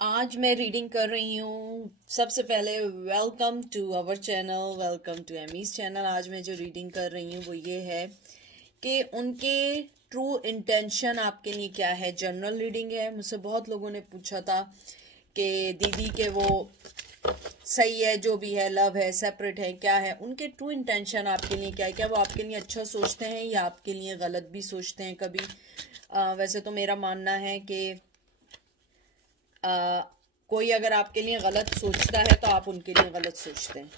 आज मैं रीडिंग कर रही हूँ। सबसे पहले welcome to our channel, welcome to Amy's channel. आज मैं जो रीडिंग कर रही हूँ वो ये है कि उनके ट्रू इंटेंशन आपके लिए क्या है। जनरल रीडिंग है। मुझसे बहुत लोगों ने पूछा था कि दीदी के वो सही है, जो भी है, लव है, सेपरेट है, क्या है उनके ट्रू इंटेंशन आपके लिए क्या है। क्या वो आपके लिए अच्छा सोचते हैं या आपके लिए गलत भी सोचते हैं कभी। वैसे तो मेरा मानना है कि कोई अगर आपके लिए गलत सोचता है तो आप उनके लिए गलत सोचते हैं।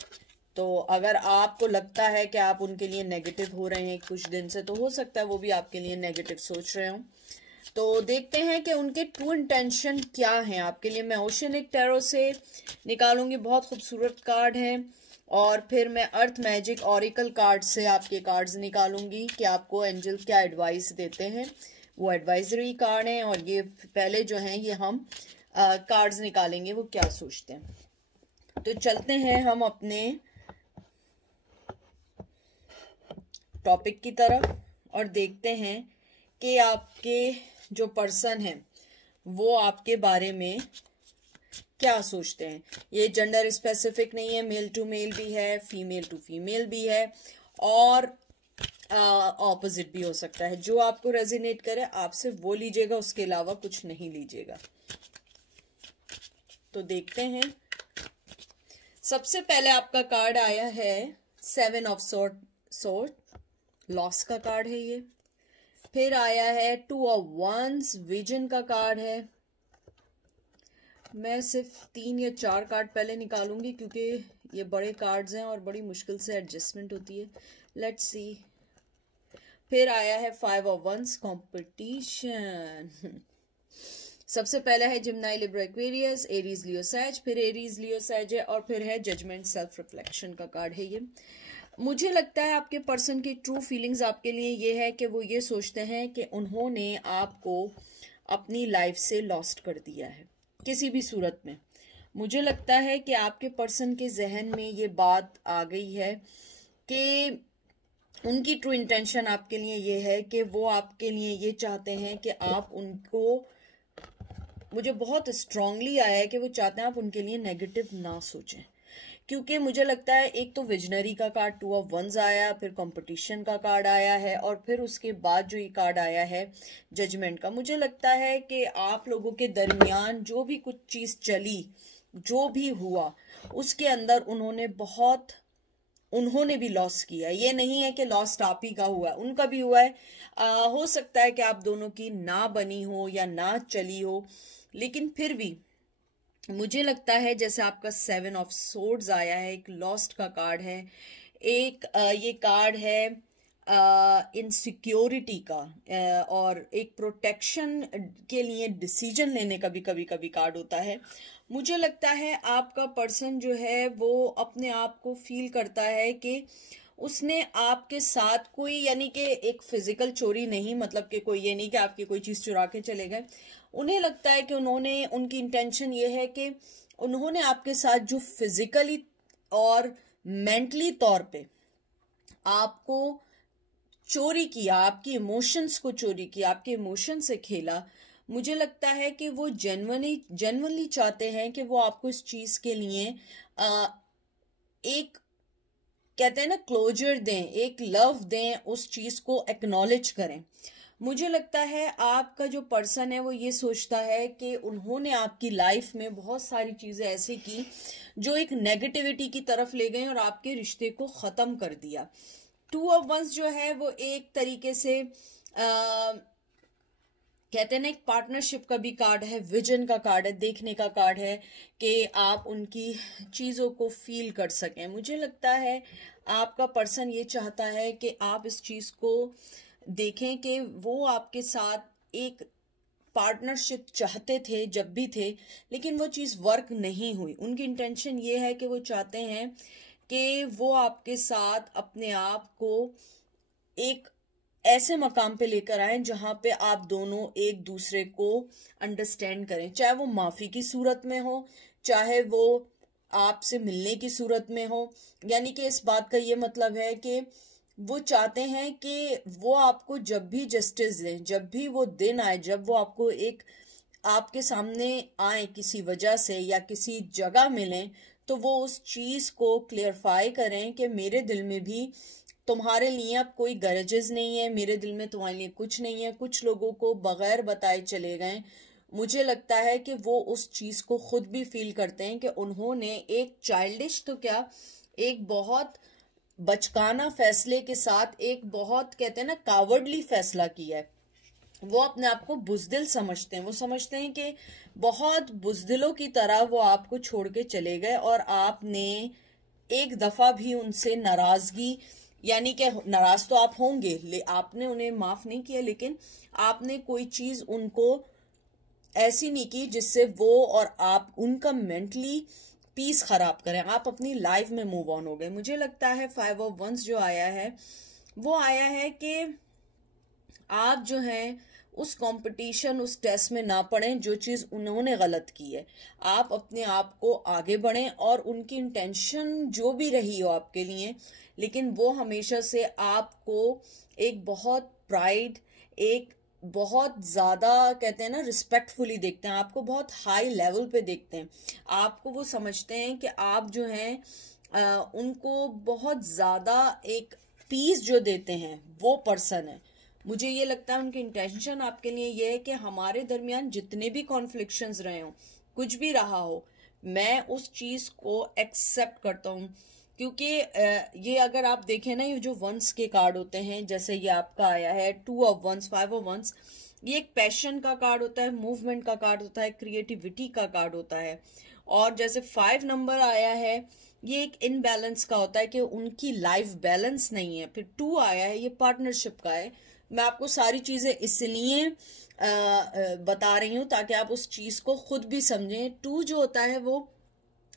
तो अगर आपको लगता है कि आप उनके लिए नेगेटिव हो रहे हैं कुछ दिन से, तो हो सकता है वो भी आपके लिए नेगेटिव सोच रहे हों। तो देखते हैं कि उनके ट्रू इंटेंशन क्या हैं आपके लिए। मैं ओशियनिक टैरो से निकालूंगी, बहुत खूबसूरत कार्ड है। और फिर मैं अर्थ मैजिक ऑरिकल कार्ड से आपके कार्ड्स निकालूंगी कि आपको एंजल क्या एडवाइस देते हैं। वो एडवाइजरी कार्ड हैं और ये पहले जो हैं ये हम कार्ड्स निकालेंगे वो क्या सोचते हैं। तो चलते हैं हम अपने टॉपिक की तरफ और देखते हैं कि आपके जो पर्सन है वो आपके बारे में क्या सोचते हैं। ये जेंडर स्पेसिफिक नहीं है, मेल टू मेल भी है, फीमेल टू फीमेल भी है और ऑपोजिट भी हो सकता है। जो आपको रेजोनेट करे आपसे वो लीजिएगा, उसके अलावा कुछ नहीं लीजिएगा। तो देखते हैं। सबसे पहले आपका कार्ड आया है 7 ऑफ सोर्ड, लॉस का कार्ड है ये। फिर आया है 2 ऑफ वंस, विजन का कार्ड है। मैं सिर्फ 3 या 4 कार्ड पहले निकालूंगी क्योंकि ये बड़े कार्ड्स हैं और बड़ी मुश्किल से एडजस्टमेंट होती है। Let's see. फिर आया है 5 ऑफ वंस, कंपटीशन। सबसे पहला है जिम्नाई, लिब्रा, एक्वेरियस, एरीज, लियो, सैज। फिर एरीज, लियो, सैज है और फिर है जजमेंट, सेल्फ रिफ्लेक्शन का कार्ड है ये। मुझे लगता है आपके पर्सन की ट्रू फीलिंग्स आपके लिए ये है कि वो ये सोचते हैं कि उन्होंने आपको अपनी लाइफ से लॉस्ट कर दिया है किसी भी सूरत में। मुझे लगता है कि आपके पर्सन के जहन में ये बात आ गई है कि उनकी ट्रू इंटेंशन आपके लिए ये है कि वो आपके लिए ये चाहते हैं कि आप उनको, मुझे बहुत स्ट्रांगली आया है कि वो चाहते हैं आप उनके लिए नेगेटिव ना सोचें। क्योंकि मुझे लगता है एक तो विजनरी का कार्ड 2 ऑफ वंस आया, फिर कंपटीशन का कार्ड आया है और फिर उसके बाद जो ये कार्ड आया है जजमेंट का। मुझे लगता है कि आप लोगों के दरमियान जो भी कुछ चीज चली, जो भी हुआ, उसके अंदर उन्होंने भी लॉस किया। ये नहीं है कि लॉस्ट आप ही का हुआ है, उनका भी हुआ है। हो सकता है कि आप दोनों की ना बनी हो या ना चली हो, लेकिन फिर भी मुझे लगता है जैसे आपका 7 ऑफ सोर्ड्स आया है, एक लॉस्ट का कार्ड है, एक ये कार्ड है इनसिक्योरिटी का और एक प्रोटेक्शन के लिए डिसीजन लेने का भी कभी कभी कार्ड होता है। मुझे लगता है आपका पर्सन जो है वो अपने आप को फील करता है कि उसने आपके साथ कोई, यानी कि एक फिजिकल चोरी नहीं, मतलब कि कोई ये नहीं कि आपकी कोई चीज चुरा के चले गए। उन्हें लगता है कि उनकी इंटेंशन ये है कि उन्होंने आपके साथ जो फिजिकली और मेंटली तौर पे आपको चोरी किया, आपकी इमोशंस को चोरी किया, आपके इमोशन से खेला। मुझे लगता है कि वो जेन्युइनली चाहते हैं कि वो आपको इस चीज के लिए एक, कहते हैं ना, क्लोजर दें, एक लव दें, उस चीज को एक्नॉलेज करें। मुझे लगता है आपका जो पर्सन है वो ये सोचता है कि उन्होंने आपकी लाइफ में बहुत सारी चीजें ऐसी की जो एक नेगेटिविटी की तरफ ले गए और आपके रिश्ते को खत्म कर दिया। 2 ऑफ वंस जो है वो एक तरीके से कहते हैं ना, एक पार्टनरशिप का भी कार्ड है, विजन का कार्ड है, देखने का कार्ड है कि आप उनकी चीजों को फील कर सकें। मुझे लगता है आपका पर्सन ये चाहता है कि आप इस चीज को देखें कि वो आपके साथ एक पार्टनरशिप चाहते थे जब भी थे, लेकिन वो चीज वर्क नहीं हुई। उनकी इंटेंशन ये है कि वो चाहते हैं कि वो आपके साथ अपने आप को एक ऐसे मकाम पे लेकर आए जहां पे आप दोनों एक दूसरे को अंडरस्टैंड करें, चाहे वो माफी की सूरत में हो, चाहे वो आपसे मिलने की सूरत में हो। यानी कि इस बात का ये मतलब है कि वो चाहते हैं कि वो आपको जब भी जस्टिस दें, जब भी वो दिन आए, जब वो आपको एक आपके सामने आए किसी वजह से या किसी जगह मिलें, तो वो उस चीज को क्लियरफाई करें कि मेरे दिल में भी तुम्हारे लिए अब कोई गरजेस नहीं है, मेरे दिल में तुम्हारे लिए कुछ नहीं है। कुछ लोगों को बगैर बताए चले गए। मुझे लगता है कि वो उस चीज को खुद भी फील करते हैं कि उन्होंने एक चाइल्डिश तो क्या, एक बहुत बचकाना फैसले के साथ एक बहुत कहते हैं ना कावर्डली फैसला किया है। वो अपने आप को बुजदिल समझते हैं। वो समझते हैं कि बहुत बुजदिलों की तरह वो आपको छोड़ के चले गए और आपने एक दफा भी उनसे नाराजगी, यानी कि नाराज तो आप होंगे, आपने उन्हें माफ नहीं किया, लेकिन आपने कोई चीज उनको ऐसी नहीं की जिससे वो और आप उनका मेंटली पीस खराब करें। आप अपनी लाइफ में मूव ऑन हो गए। मुझे लगता है 5 ऑफ वंस जो आया है वो आया है कि आप जो हैं उस कंपटीशन, उस टेस्ट में ना पढ़ें जो चीज उन्होंने गलत की है। आप अपने आप को आगे बढ़ें और उनकी इंटेंशन जो भी रही हो आपके लिए, लेकिन वो हमेशा से आपको एक बहुत प्राइड, एक बहुत ज्यादा कहते हैं ना रिस्पेक्टफुली देखते हैं, आपको बहुत हाई लेवल पे देखते हैं। आपको वो समझते हैं कि आप जो हैं उनको बहुत ज्यादा एक पीस जो देते हैं वो पर्सन है। मुझे ये लगता है उनकी इंटेंशन आपके लिए ये है कि हमारे दरमियान जितने भी कॉन्फ्लिक्शंस रहे हों, कुछ भी रहा हो, मैं उस चीज को एक्सेप्ट करता हूँ। क्योंकि ये अगर आप देखें ना, ये जो वंस के कार्ड होते हैं, जैसे ये आपका आया है 2 ऑफ वंस, 5 ऑफ वंस, ये एक पैशन का कार्ड होता है, मूवमेंट का कार्ड होता है, क्रिएटिविटी का कार्ड होता है। और जैसे 5 नंबर आया है, ये एक इनबैलेंस का होता है कि उनकी लाइफ बैलेंस नहीं है। फिर 2 आया है, ये पार्टनरशिप का है। मैं आपको सारी चीजें इसलिए बता रही हूँ ताकि आप उस चीज को खुद भी समझें। 2 जो होता है वो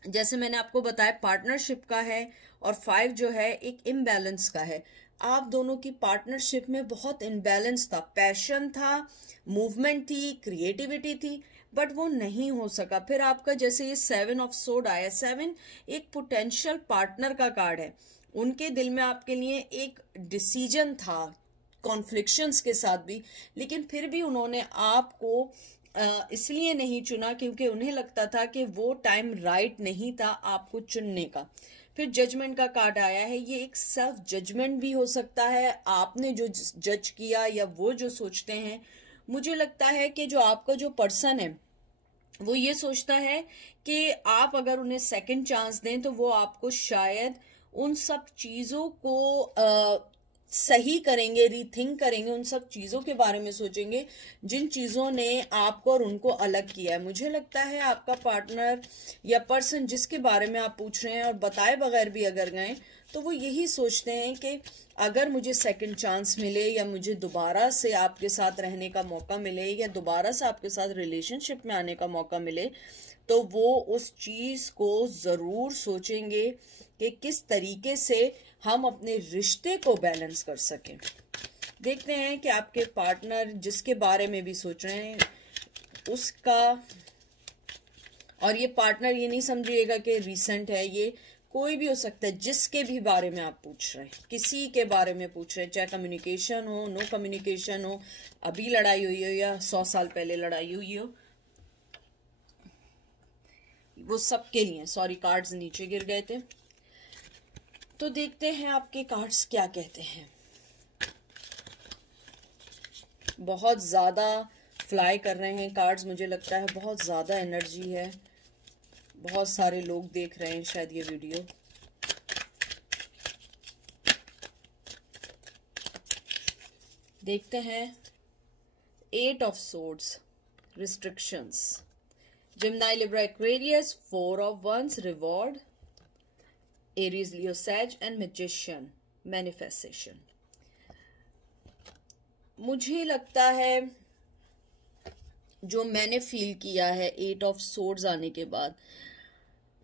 जैसे मैंने आपको बताया पार्टनरशिप का है, और 5 जो है एक इम्बैलेंस का है। आप दोनों की पार्टनरशिप में बहुत इम्बैलेंस था, पैशन था, मूवमेंट थी, क्रिएटिविटी थी, बट वो नहीं हो सका। फिर आपका जैसे ये 7 ऑफ सोर्ड आया, 7 एक पोटेंशियल पार्टनर का कार्ड है। उनके दिल में आपके लिए एक डिसीजन था कॉन्फ्लिक्शंस के साथ भी, लेकिन फिर भी उन्होंने आपको इसलिए नहीं चुना क्योंकि उन्हें लगता था कि वो टाइम राइट नहीं था आपको चुनने का। फिर जजमेंट का कार्ड आया है, ये एक सेल्फ जजमेंट भी हो सकता है, आपने जो जज किया या वो जो सोचते हैं। मुझे लगता है कि जो आपका जो पर्सन है वो ये सोचता है कि आप अगर उन्हें सेकंड चांस दें तो वो आपको शायद उन सब चीजों को सही करेंगे, रीथिंक करेंगे, उन सब चीजों के बारे में सोचेंगे जिन चीजों ने आपको और उनको अलग किया है। मुझे लगता है आपका पार्टनर या पर्सन जिसके बारे में आप पूछ रहे हैं, और बताए बगैर भी अगर गए, तो वो यही सोचते हैं कि अगर मुझे सेकंड चांस मिले या मुझे दोबारा से आपके साथ रहने का मौका मिले या दोबारा से आपके साथ रिलेशनशिप में आने का मौका मिले, तो वो उस चीज को जरूर सोचेंगे कि किस तरीके से हम अपने रिश्ते को बैलेंस कर सकें। देखते हैं कि आपके पार्टनर जिसके बारे में भी सोच रहे हैं उसका, और ये पार्टनर ये नहीं समझिएगा कि रिसेंट है, ये कोई भी हो सकता है, जिसके भी बारे में आप पूछ रहे हैं, किसी के बारे में पूछ रहे हैं, चाहे कम्युनिकेशन हो, नो कम्युनिकेशन हो, अभी लड़ाई हुई हो या 100 साल पहले लड़ाई हुई हो, वो सबके लिए। सॉरी, कार्ड्स नीचे गिर गए थे। तो देखते हैं आपके कार्ड्स क्या कहते हैं। बहुत ज्यादा फ्लाई कर रहे हैं कार्ड्स, मुझे लगता है बहुत ज्यादा एनर्जी है, बहुत सारे लोग देख रहे हैं शायद ये वीडियो। देखते हैं 8 of swords, restrictions, Gemini, Libra, Aquarius, 4 of Wands, reward, Aries, Leo, Sag and Magician, manifestation। मुझे लगता है जो मैंने फील किया है 8 ऑफ सोर्ड्स आने के बाद,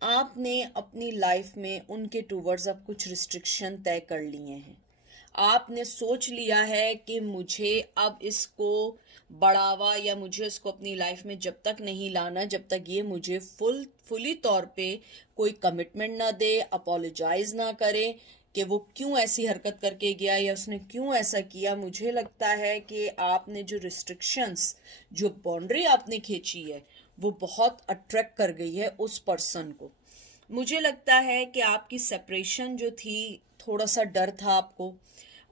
आपने अपनी लाइफ में उनके टूवर्ड्स अब कुछ रिस्ट्रिक्शन तय कर लिए हैं। आपने सोच लिया है कि मुझे अब इसको बढ़ावा या मुझे इसको अपनी लाइफ में जब तक नहीं लाना जब तक ये मुझे फुली तौर पे कोई कमिटमेंट ना दे, अपोलोजाइज ना करे, कि वो क्यों ऐसी हरकत करके गया या उसने क्यों ऐसा किया। मुझे लगता है कि आपने जो रिस्ट्रिक्शंस, जो बाउंड्री आपने खींची है, वो बहुत अट्रैक्ट कर गई है उस पर्सन को। मुझे लगता है कि आपकी सेपरेशन जो थी, थोड़ा सा डर था आपको,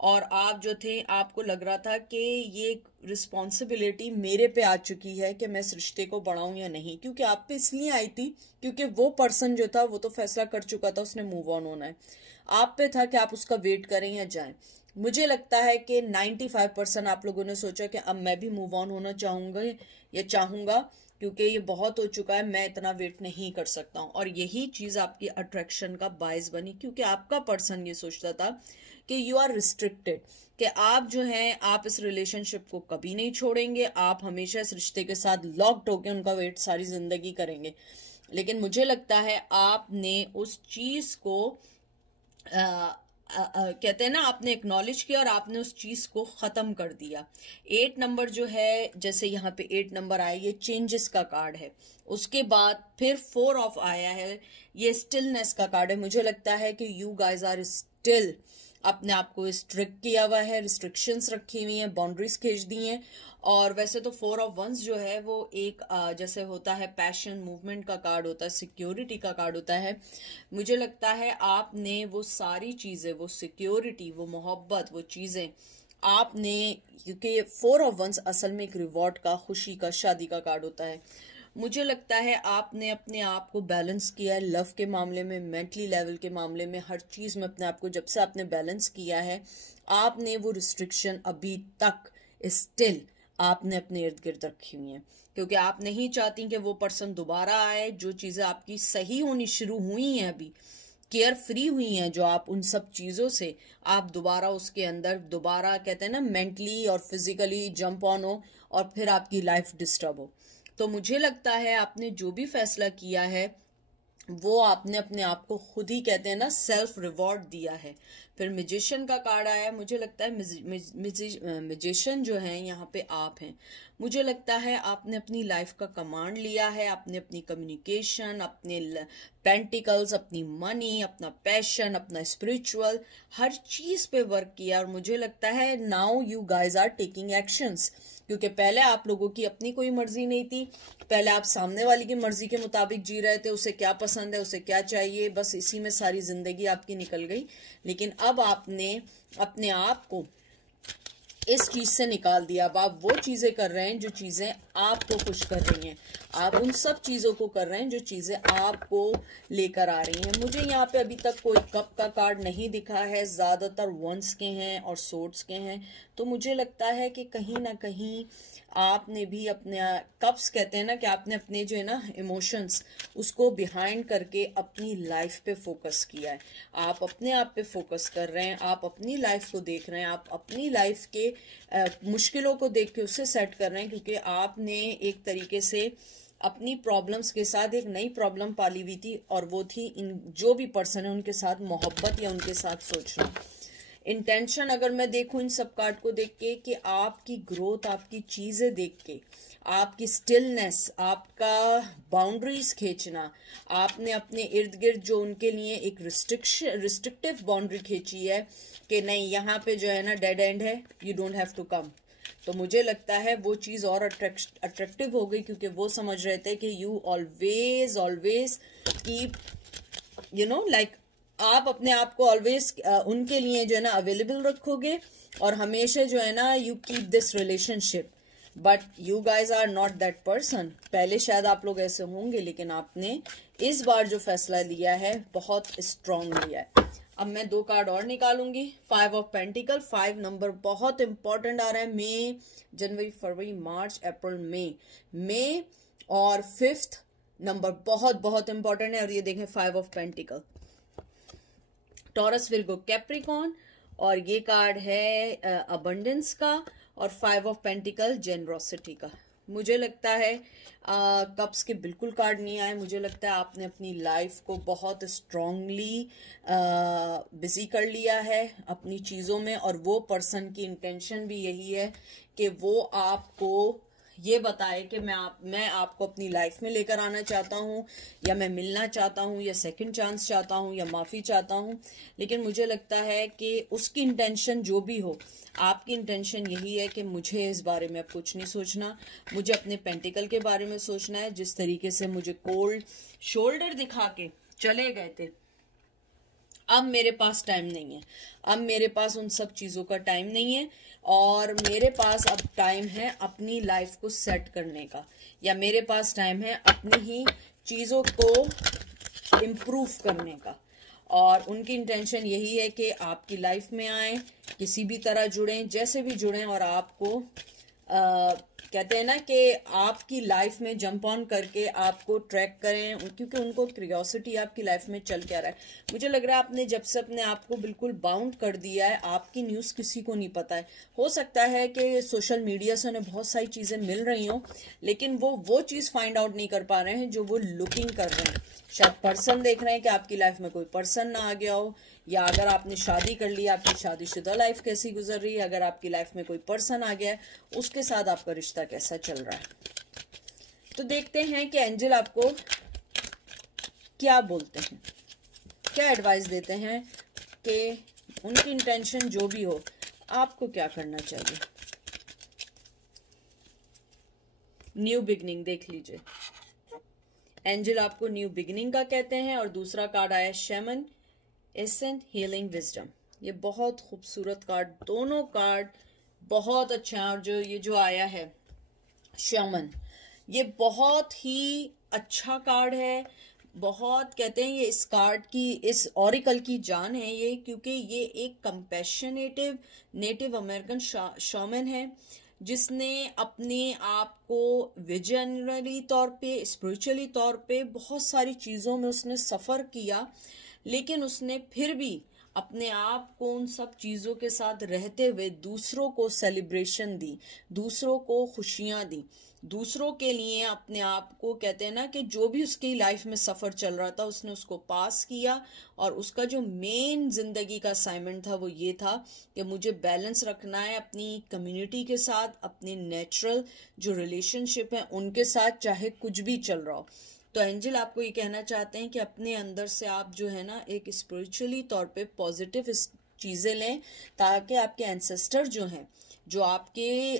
और आप जो थे, आपको लग रहा था कि ये रिस्पॉन्सिबिलिटी मेरे पे आ चुकी है कि मैं इस रिश्ते को बढ़ाऊं या नहीं, क्योंकि आप पे इसलिए आई थी क्योंकि वो पर्सन जो था वो तो फैसला कर चुका था, उसने मूव ऑन होना है। आप पे था कि आप उसका वेट करें या जाएं। मुझे लगता है कि 95% आप लोगों ने सोचा कि अब मैं भी मूव ऑन होना चाहूंगा या चाहूंगा, क्योंकि ये बहुत हो चुका है, मैं इतना वेट नहीं कर सकता हूँ। और यही चीज आपकी अट्रैक्शन का बायस बनी, क्योंकि आपका पर्सन ये सोचता था कि यू आर रिस्ट्रिक्टेड, कि आप जो हैं, आप इस रिलेशनशिप को कभी नहीं छोड़ेंगे, आप हमेशा इस रिश्ते के साथ लॉक्ड होकर उनका वेट सारी जिंदगी करेंगे। लेकिन मुझे लगता है आपने उस चीज को कहते हैं ना, आपने एक्नॉलेज किया और आपने उस चीज को खत्म कर दिया। 8 नंबर जो है, जैसे यहाँ पे 8 नंबर आया, ये चेंजेस का कार्ड है। उसके बाद फिर 4 ऑफ आया है, ये स्टिलनेस का कार्ड है। मुझे लगता है कि यू गाइज आर स्टिल, अपने आप को स्ट्रिक्ट किया हुआ है, रिस्ट्रिक्शंस रखी हुई हैं, बाउंड्रीज खींच दी हैं। और वैसे तो 4 ऑफ वंस जो है वो एक जैसे होता है पैशन, मूवमेंट का कार्ड होता है, सिक्योरिटी का कार्ड होता है। मुझे लगता है आपने वो सारी चीजें, वो सिक्योरिटी, वो मोहब्बत, वो चीजें आपने, क्योंकि 4 ऑफ वंस असल में एक रिवॉर्ड का, खुशी का, शादी का कार्ड होता है। मुझे लगता है आपने अपने आप को बैलेंस किया है, लव के मामले में, मेंटली लेवल के मामले में, हर चीज में अपने आप को जब से आपने बैलेंस किया है, आपने वो रिस्ट्रिक्शन अभी तक स्टिल आपने अपने इर्द गिर्द रखी हुई है, क्योंकि आप नहीं चाहती कि वो पर्सन दोबारा आए। जो चीजें आपकी सही होनी शुरू हुई हैं, अभी केयर फ्री हुई हैं जो आप, उन सब चीजों से आप दोबारा उसके अंदर दोबारा, कहते हैं ना, मेंटली और फिजिकली जंप ऑन हो और फिर आपकी लाइफ डिस्टर्ब हो। तो मुझे लगता है आपने जो भी फैसला किया है वो आपने अपने आप को खुद ही, कहते हैं ना, सेल्फ रिवॉर्ड दिया है। फिर मैजिशियन का कार्ड आया। मुझे लगता है मैजिशियन जो है यहाँ पे आप हैं। मुझे लगता है आपने अपनी लाइफ का कमांड लिया है, आपने अपनी कम्युनिकेशन, अपने पेंटिकल्स, अपनी मनी, अपना पैशन, अपना स्पिरिचुअल, हर चीज पे वर्क किया। और मुझे लगता है now you guys are taking actions, क्योंकि पहले आप लोगों की अपनी कोई मर्जी नहीं थी, पहले आप सामने वाले की मर्जी के मुताबिक जी रहे थे, उसे क्या पसंद है, उसे क्या चाहिए, बस इसी में सारी जिंदगी आपकी निकल गई। लेकिन अब आपने अपने आप को इस चीज से निकाल दिया। अब आप वो चीजें कर रहे हैं जो चीजें आपको खुश कर रही हैं, आप उन सब चीजों को कर रहे हैं जो चीजें आपको लेकर आ रही हैं। मुझे यहाँ पे अभी तक कोई कप का कार्ड नहीं दिखा है, ज्यादातर वंस के हैं और सोर्ड्स के हैं। तो मुझे लगता है कि कहीं ना कहीं आपने भी अपने कप्स, कहते हैं ना, कि आपने अपने जो है ना इमोशंस, उसको बिहाइंड करके अपनी लाइफ पे फोकस किया है। आप अपने आप पे फोकस कर रहे हैं, आप अपनी लाइफ को देख रहे हैं, आप अपनी लाइफ के मुश्किलों को देख के उससे सेट कर रहे हैं, क्योंकि आपने एक तरीके से अपनी प्रॉब्लम्स के साथ एक नई प्रॉब्लम पाली हुई थी, और वो थी इन जो भी पर्सन है उनके साथ मोहब्बत या उनके साथ सोचना। इंटेंशन अगर मैं देखूं इन सब कार्ड को देख के, कि आपकी ग्रोथ, आपकी चीजें देख के, आपकी स्टिलनेस, आपका बाउंड्रीज खींचना, आपने अपने इर्द गिर्द जो उनके लिए एक रिस्ट्रिक्टिव बाउंड्री खींची है कि नहीं, यहाँ पे जो है ना डेड एंड है, you don't have to come. तो मुझे लगता है वो चीज और अट्रैक्टिव हो गई, क्योंकि वो समझ रहे थे कि you always keep, you know, like आप अपने आप को ऑलवेज उनके लिए जो है ना अवेलेबल रखोगे, और हमेशा जो है ना you keep this relationship. But you guys are not that person. पहले शायद आप लोग ऐसे होंगे, लेकिन आपने इस बार जो फैसला लिया है बहुत स्ट्रांग लिया है। अब मैं 2 कार्ड और निकालूंगी। 5 ऑफ पेंटिकल, 5 नंबर बहुत इंपॉर्टेंट आ रहा है। मई, जनवरी, फरवरी, मार्च, अप्रैल, मई और 5th नंबर बहुत बहुत इंपॉर्टेंट है। और ये देखें 5 of pentacle, taurus, Virgo, Capricorn, और ये कार्ड है अबंडेंस का, और 5 ऑफ पेंटिकल जेनरोसिटी का। मुझे लगता है कप्स के बिल्कुल कार्ड नहीं आए। मुझे लगता है आपने अपनी लाइफ को बहुत स्ट्रांगली बिजी कर लिया है अपनी चीज़ों में, और वो पर्सन की इंटेंशन भी यही है कि वो आपको ये बताए कि मैं आपको अपनी लाइफ में लेकर आना चाहता हूँ, या मैं मिलना चाहता हूँ, या सेकंड चांस चाहता हूँ, या माफ़ी चाहता हूँ। लेकिन मुझे लगता है कि उसकी इंटेंशन जो भी हो, आपकी इंटेंशन यही है कि मुझे इस बारे में अब कुछ नहीं सोचना, मुझे अपने पेंटिकल के बारे में सोचना है। जिस तरीके से मुझे कोल्ड शोल्डर दिखा के चले गए थे, अब मेरे पास टाइम नहीं है, अब मेरे पास उन सब चीज़ों का टाइम नहीं है, और मेरे पास अब टाइम है अपनी लाइफ को सेट करने का, या मेरे पास टाइम है अपनी ही चीज़ों को इम्प्रूव करने का। और उनकी इंटेंशन यही है कि आपकी लाइफ में आए, किसी भी तरह जुड़ें, जैसे भी जुड़ें, और आपको कहते हैं ना कि आपकी लाइफ में जंप ऑन करके आपको ट्रैक करें, क्योंकि उनको क्यूरियोसिटी आपकी लाइफ में चल क्या रहा है। मुझे लग रहा है आपने जब से अपने आप को बिल्कुल बाउंड कर दिया है, आपकी न्यूज़ किसी को नहीं पता है। हो सकता है कि सोशल मीडिया से उन्हें बहुत सारी चीज़ें मिल रही हों, लेकिन वो चीज़ फाइंड आउट नहीं कर पा रहे हैं जो वो लुकिंग कर रहे हैं। शायद पर्सन देख रहे हैं कि आपकी लाइफ में कोई पर्सन ना आ गया हो, या अगर आपने शादी कर ली, आपकी शादीशुदा लाइफ कैसी गुजर रही है, अगर आपकी लाइफ में कोई पर्सन आ गया है, उसके साथ आपका रिश्ता कैसा चल रहा है। तो देखते हैं कि एंजल आपको क्या बोलते हैं, क्या एडवाइस देते हैं, कि उनकी इंटेंशन जो भी हो आपको क्या करना चाहिए। न्यू बिगनिंग देख लीजिए, एंजल आपको न्यू बिगनिंग का कहते हैं। और दूसरा कार्ड आया शैमन, एसेंट हीलिंग विजडम। ये बहुत खूबसूरत कार्ड, दोनों कार्ड बहुत अच्छे हैं। और ये जो आया है शैमन, ये बहुत ही अच्छा कार्ड है। बहुत कहते हैं ये इस कार्ड की, इस ऑरिकल की जान है ये, क्योंकि ये एक कंपैशनेटिव नेटिव अमेरिकन शैमन है, जिसने अपने आप को विजनरी तौर पे, स्पिरिचुअली तौर पे बहुत सारी चीज़ों में उसने सफ़र किया, लेकिन उसने फिर भी अपने आप को उन सब चीज़ों के साथ रहते हुए दूसरों को सेलिब्रेशन दी, दूसरों को खुशियाँ दी, दूसरों के लिए अपने आप को, कहते हैं ना कि जो भी उसकी लाइफ में सफ़र चल रहा था उसने उसको पास किया। और उसका जो मेन ज़िंदगी का असाइनमेंट था वो ये था कि मुझे बैलेंस रखना है अपनी कम्युनिटी के साथ, अपने नेचुरल जो रिलेशनशिप है उनके साथ, चाहे कुछ भी चल रहा हो। तो एंजल आपको ये कहना चाहते हैं कि अपने अंदर से आप जो है ना एक स्पिरिचुअली तौर पे पॉजिटिव चीज़ें लें, ताकि आपके एंसेस्टर जो हैं, जो आपके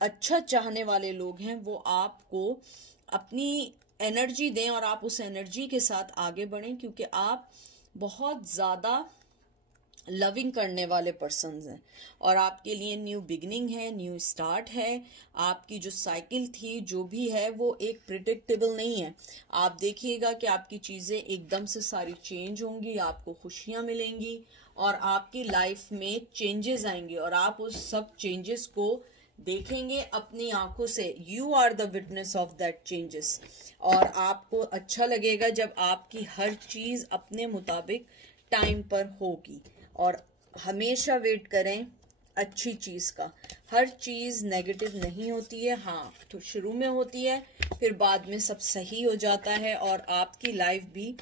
अच्छा चाहने वाले लोग हैं, वो आपको अपनी एनर्जी दें और आप उस एनर्जी के साथ आगे बढ़ें, क्योंकि आप बहुत ज़्यादा लविंग करने वाले पर्सन्स हैं। और आपके लिए न्यू बिगनिंग है, न्यू स्टार्ट है। आपकी जो साइकिल थी जो भी है वो एक प्रिडिक्टेबल नहीं है। आप देखिएगा कि आपकी चीज़ें एकदम से सारी चेंज होंगी, आपको खुशियाँ मिलेंगी, और आपकी लाइफ में चेंजेस आएंगे, और आप उस सब चेंजेस को देखेंगे अपनी आंखों से। You are the witness of that changes. और आपको अच्छा लगेगा जब आपकी हर चीज़ अपने मुताबिक टाइम पर होगी। और हमेशा वेट करें अच्छी चीज़ का। हर चीज़ नेगेटिव नहीं होती है, हाँ तो शुरू में होती है, फिर बाद में सब सही हो जाता है, और आपकी लाइफ भी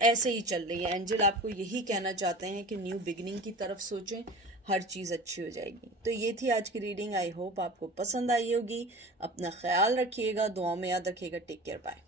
ऐसे ही चल रही है। एंजल आपको यही कहना चाहते हैं कि न्यू बिगनिंग की तरफ सोचें, हर चीज़ अच्छी हो जाएगी। तो ये थी आज की रीडिंग। आई होप आपको पसंद आई होगी। अपना ख्याल रखिएगा, दुआओं में याद रखिएगा। Take care, bye.